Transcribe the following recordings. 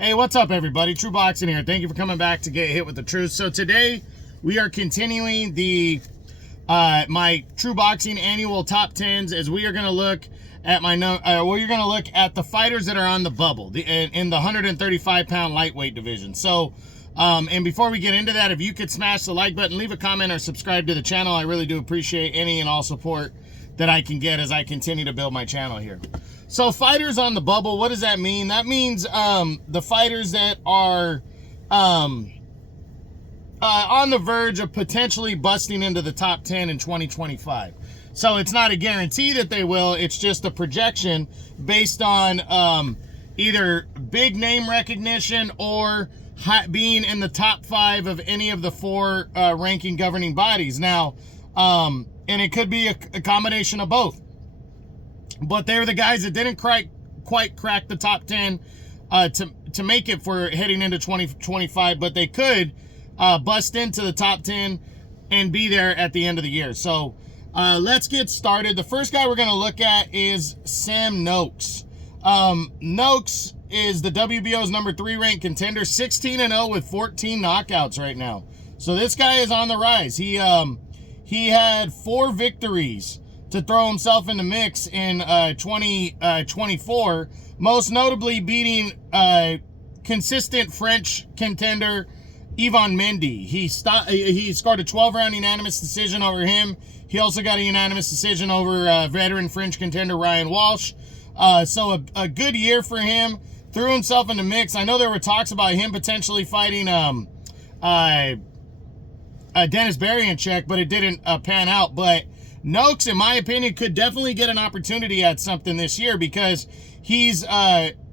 Hey, what's up, everybody? True Boxing here. Thank you for coming back to Get Hit with the Truth. So today we are continuing the my True Boxing annual top 10s, as we are going to look at the fighters that are on the bubble in the 135-pound lightweight division. So, and before we get into that, if you could smash the like button, leave a comment, or subscribe to the channel, I really do appreciate any and all support that I can get as I continue to build my channel here. So fighters on the bubble, what does that mean? That means the fighters that are on the verge of potentially busting into the top 10 in 2025. So it's not a guarantee that they will, it's just a projection based on either big name recognition or being in the top 5 of any of the 4 ranking governing bodies. Now, and it could be a combination of both. But they're the guys that didn't quite crack the top 10 to make it for heading into 2025, but they could bust into the top 10 and be there at the end of the year. So let's get started. The first guy we're going to look at is Sam Noakes. Noakes is the WBO's number 3 ranked contender, 16-0 with 14 knockouts right now. So this guy is on the rise. He had 4 victories to throw himself in the mix in 2024, most notably beating consistent French contender Yvan Mendy. He scored a 12-round unanimous decision over him. He also got a unanimous decision over veteran French contender Ryan Walsh. So a good year for him. Threw himself in the mix. I know there were talks about him potentially fighting Dennis Berianchek, but it didn't pan out. But Noakes, in my opinion, could definitely get an opportunity at something this year because he's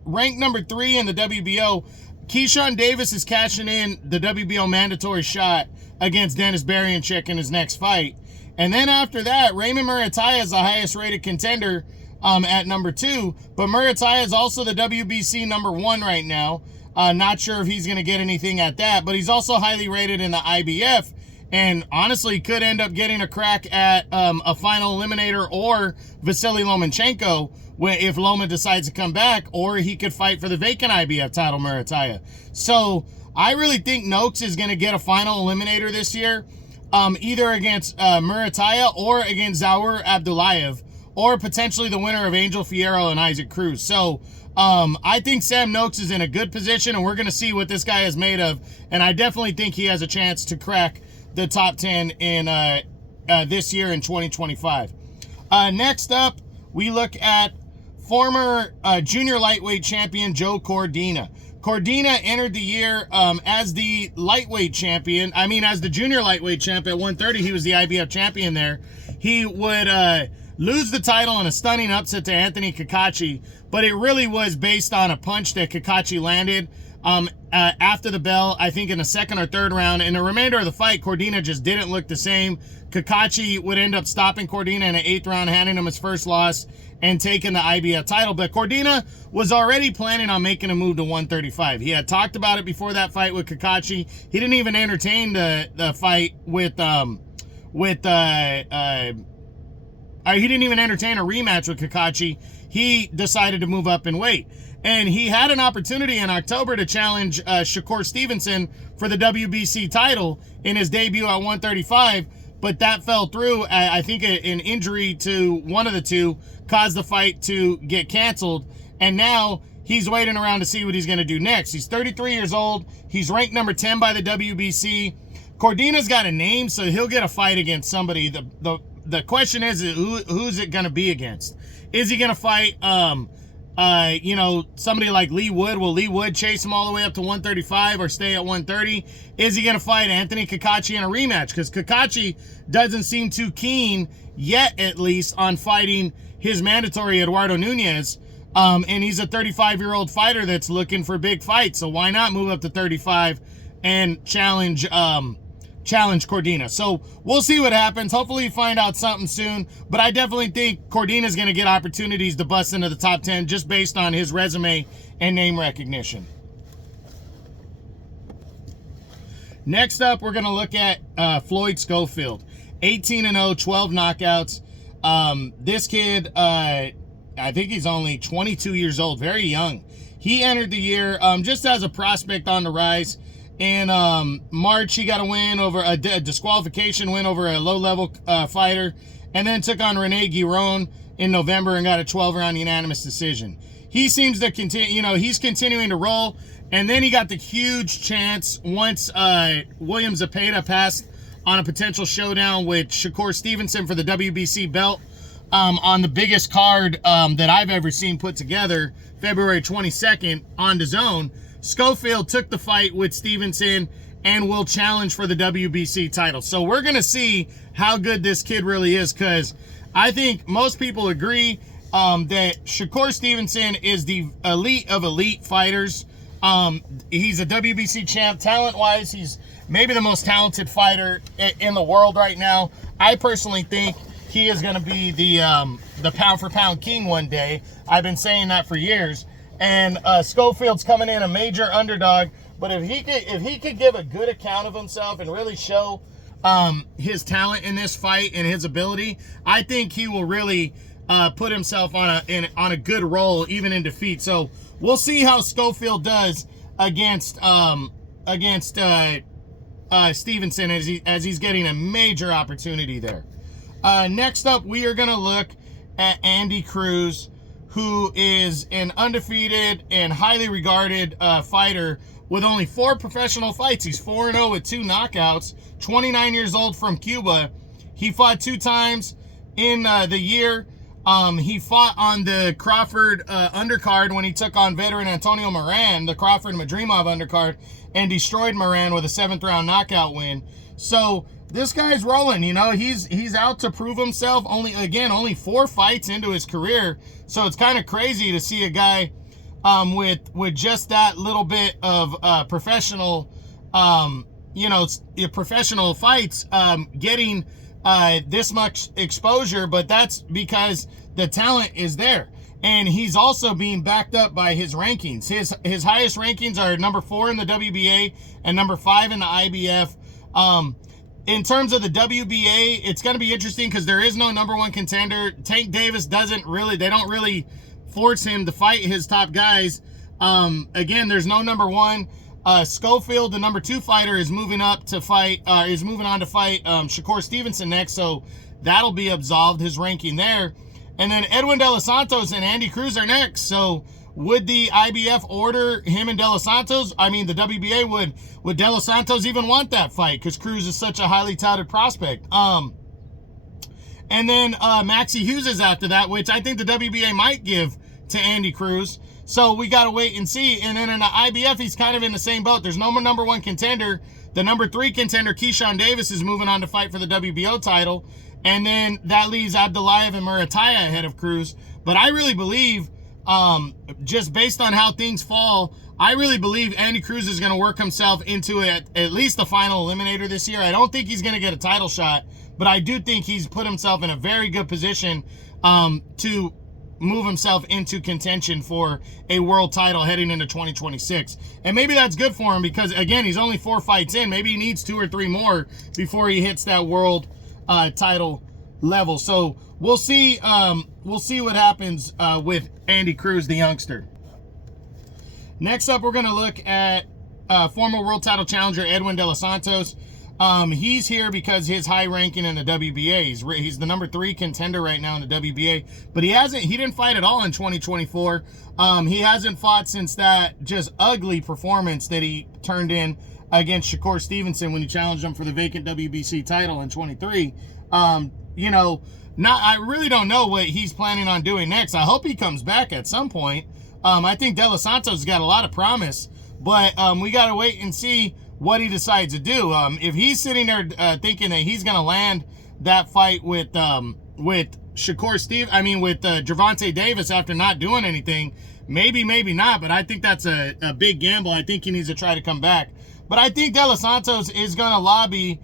ranked number 3 in the WBO. Keyshawn Davis is cashing in the WBO mandatory shot against Dennis Berianchek in his next fight. And then after that, Raymond Murataya is the highest rated contender at number 2. But Murataya is also the WBC number 1 right now. Not sure if he's going to get anything at that, but he's also highly rated in the IBF. And honestly, could end up getting a crack at a final eliminator or Vasily Lomachenko if Loma decides to come back, or he could fight for the vacant IBF title, Murataya. So I really think Noakes is going to get a final eliminator this year, either against Murataya or against Zaur Abdullayev, or potentially the winner of Angel Fierro and Isaac Cruz. So I think Sam Noakes is in a good position, and we're going to see what this guy is made of. And I definitely think he has a chance to crack the top 10 in this year in 2025. Next up, we look at former junior lightweight champion Joe Cordina. Cordina entered the year as the lightweight champion. As the junior lightweight champ at 130. He was the IBF champion there. He would lose the title in a stunning upset to Anthony Cacace, but it really was based on a punch that Cacace landed after the bell, I think in the 2nd or 3rd round. In the remainder of the fight, Cordina just didn't look the same. Cacace would end up stopping Cordina in the 8th round, handing him his first loss and taking the IBF title. But Cordina was already planning on making a move to 135. He had talked about it before that fight with Cacace. He didn't even entertain the fight with he didn't even entertain a rematch with Cacace. He decided to move up in weight. And he had an opportunity in October to challenge Shakur Stevenson for the WBC title in his debut at 135, but that fell through. I think an injury to one of the two caused the fight to get canceled, and now he's waiting around to see what he's going to do next. He's 33 years old. He's ranked number 10 by the WBC. Cordina's got a name, so he'll get a fight against somebody. The question is who's it going to be against? Is he going to fight somebody like Lee Wood? Will Lee Wood chase him all the way up to 135 or stay at 130? Is he going to fight Anthony Cacace in a rematch? Because Cacace doesn't seem too keen yet, at least, on fighting his mandatory Eduardo Nunez. And he's a 35-year-old fighter that's looking for big fights. So why not move up to 35 and challenge Cordina? So we'll see what happens. Hopefully we find out something soon, but I definitely think Cordina's going to get opportunities to bust into the top 10 just based on his resume and name recognition. Next up, we're going to look at Floyd Schofield. 18-0, 12 knockouts. This kid, I think he's only 22 years old, very young. He entered the year just as a prospect on the rise. In March, he got a win over a disqualification win over a low-level fighter, and then took on Rene Guiron in November and got a 12-round unanimous decision. He seems to continue, he's continuing to roll. And then he got the huge chance once William Zepeda passed on a potential showdown with Shakur Stevenson for the WBC belt on the biggest card that I've ever seen put together, February 22nd on DAZN. Schofield took the fight with Stevenson and will challenge for the WBC title. So we're going to see how good this kid really is, because I think most people agree that Shakur Stevenson is the elite of elite fighters. He's a WBC champ. Talent-wise, he's maybe the most talented fighter in the world right now. I personally think he is going to be the pound-for-pound king one day. I've been saying that for years. And Schofield's coming in a major underdog. But if he could give a good account of himself and really show his talent in this fight and his ability, I think he will really put himself on a good roll, even in defeat. So we'll see how Schofield does against Stevenson as he's getting a major opportunity there. Next up, we are going to look at Andy Cruz, who is an undefeated and highly regarded fighter with only 4 professional fights. He's 4-0 with 2 knockouts, 29 years old, from Cuba. He fought 2 times in the year. He fought on the Crawford undercard when he took on veteran Antonio Moran, the Crawford-Madrimov undercard, and destroyed Moran with a 7th-round knockout win. So this guy's rolling, he's out to prove himself. Only 4 fights into his career, so it's kind of crazy to see a guy with just that little bit of professional, professional fights getting this much exposure. But that's because the talent is there, and he's also being backed up by his rankings. His highest rankings are number 4 in the WBA and number 5 in the IBF. In terms of the WBA, it's going to be interesting because there is no number 1 contender. Tank Davis they don't really force him to fight his top guys. Again, there's no number 1. Schofield, the number 2 fighter, is moving on to fight Shakur Stevenson next, so that'll be absolved, his ranking there. And then Edwin De Los Santos and Andy Cruz are next. So would the IBF order him and De Los Santos? I mean, the WBA would De Los Santos even want that fight? Because Cruz is such a highly touted prospect. And then Maxie Hughes is after that, which I think the WBA might give to Andy Cruz. So we got to wait and see. And then in the IBF, he's kind of in the same boat. There's no number 1 contender. The number 3 contender, Keyshawn Davis, is moving on to fight for the WBO title. And then that leaves Abdulayev and Murataya ahead of Cruz. But I really believe, just based on how things fall, I really believe Andy Cruz is going to work himself into at least the final eliminator this year. I don't think he's going to get a title shot, but I do think he's put himself in a very good position to move himself into contention for a world title heading into 2026. And maybe that's good for him because, again, he's only 4 fights in. Maybe he needs 2 or 3 more before he hits that world title level. So we'll see what happens with Andy Cruz, the youngster. Next up, we're going to look at former world title challenger Edwin De Los Santos. He's here because his high ranking in the WBA. He's the number 3 contender right now in the WBA, but he didn't fight at all in 2024. He hasn't fought since that just ugly performance that he turned in against Shakur Stevenson when he challenged him for the vacant WBC title in 23. I really don't know what he's planning on doing next. I hope he comes back at some point. I think De Los Santos has got a lot of promise, but we got to wait and see what he decides to do. If he's sitting there thinking that he's going to land that fight with Gervonta Davis after not doing anything, maybe not, but I think that's a big gamble. I think he needs to try to come back. But I think De Los Santos is going to lobby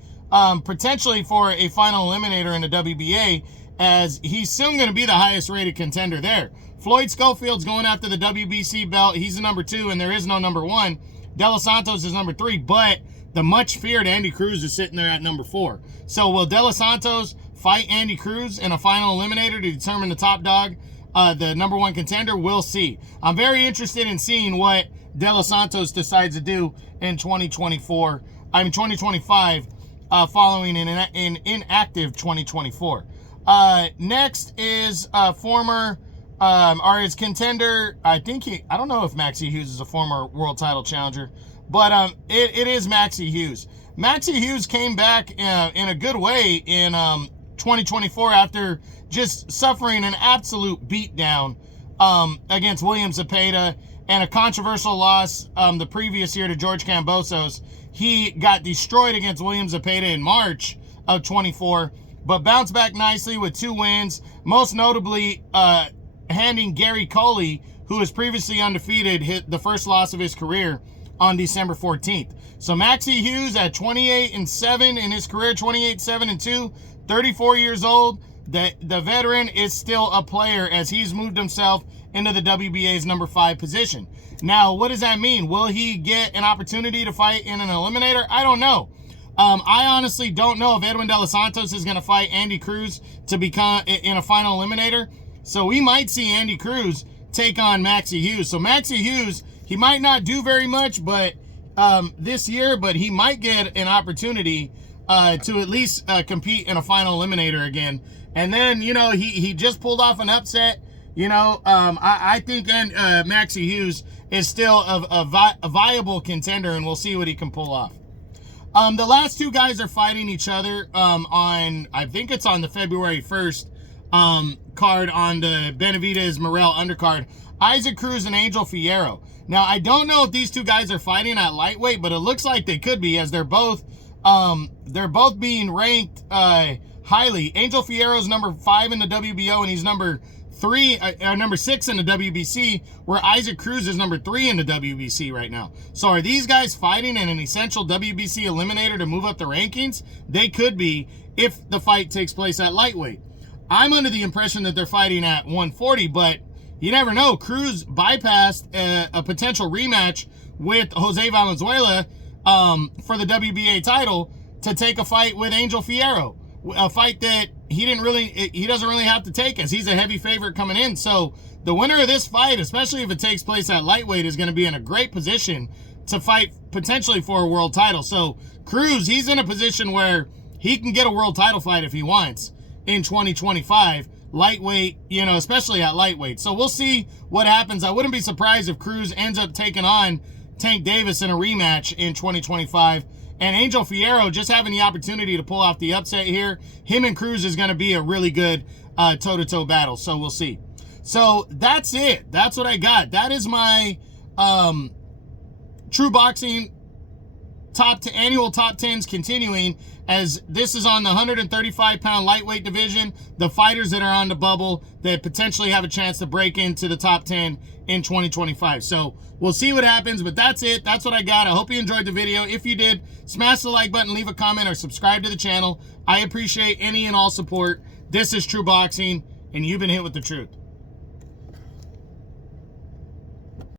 potentially for a final eliminator in the WBA, as he's soon going to be the highest rated contender there. Floyd Schofield's going after the WBC belt. He's the number 2, and there is no number 1. De Los Santos is number 3, but the much feared Andy Cruz is sitting there at number 4. So will De Los Santos fight Andy Cruz in a final eliminator to determine the top dog the number one contender. We'll see. I'm very interested in seeing what De Los Santos decides to do in 2025, following an inactive 2024. Next is former, or his contender. I don't know if Maxie Hughes is a former world title challenger, but it is Maxie Hughes. Maxie Hughes came back in a good way in 2024 after just suffering an absolute beatdown against William Zepeda and a controversial loss the previous year to George Kambosos. He got destroyed against William Zepeda in March of 24, but bounced back nicely with 2 wins, most notably handing Gary Coley, who was previously undefeated, the first loss of his career on December 14th. So Maxie Hughes at 28-7 in his career, 28-7-2, 34 years old. The veteran is still a player as he's moved himself into the WBA's number 5 position. Now, what does that mean? Will he get an opportunity to fight in an eliminator? I don't know. I honestly don't know if Edwin De Los Santos is going to fight Andy Cruz to become in a final eliminator. So we might see Andy Cruz take on Maxie Hughes. So Maxie Hughes, he might not do very much, but this year, but he might get an opportunity to at least compete in a final eliminator again. And then, you know, he just pulled off an upset. You know, I think Maxie Hughes is still a viable contender, and we'll see what he can pull off. The last 2 guys are fighting each other on, I think it's on the February 1st card on the Benavidez Morrell undercard. Isaac Cruz and Angel Fierro. Now, I don't know if these 2 guys are fighting at lightweight, but it looks like they could be, as they're both being ranked highly. Angel Fierro's number 5 in the WBO, and he's number 6 in the WBC, where Isaac Cruz is number 3 in the WBC right now. So are these guys fighting in an essential WBC eliminator to move up the rankings? They could be if the fight takes place at lightweight. I'm under the impression that they're fighting at 140, but you never know. Cruz bypassed a potential rematch with Jose Valenzuela for the WBA title to take a fight with Angel Fierro, a fight that he doesn't really have to take, as he's a heavy favorite coming in. So the winner of this fight, especially if it takes place at lightweight, is going to be in a great position to fight potentially for a world title. So Cruz, he's in a position where he can get a world title fight if he wants in 2025, lightweight, you know, especially at lightweight. So we'll see what happens. I wouldn't be surprised if Cruz ends up taking on Tank Davis in a rematch in 2025. And Angel Fierro just having the opportunity to pull off the upset here. Him and Cruz is going to be a really good toe-to-toe battle. So we'll see. So that's it. That's what I got. That is my True Boxing annual top 10s continuing, as this is on the 135-pound lightweight division. The fighters that are on the bubble that potentially have a chance to break into the top 10 in 2025. So we'll see what happens, but that's it. That's what I got. I hope you enjoyed the video. If you did, smash the like button, leave a comment, or subscribe to the channel. I appreciate any and all support. This is True Boxing, and you've been hit with the truth.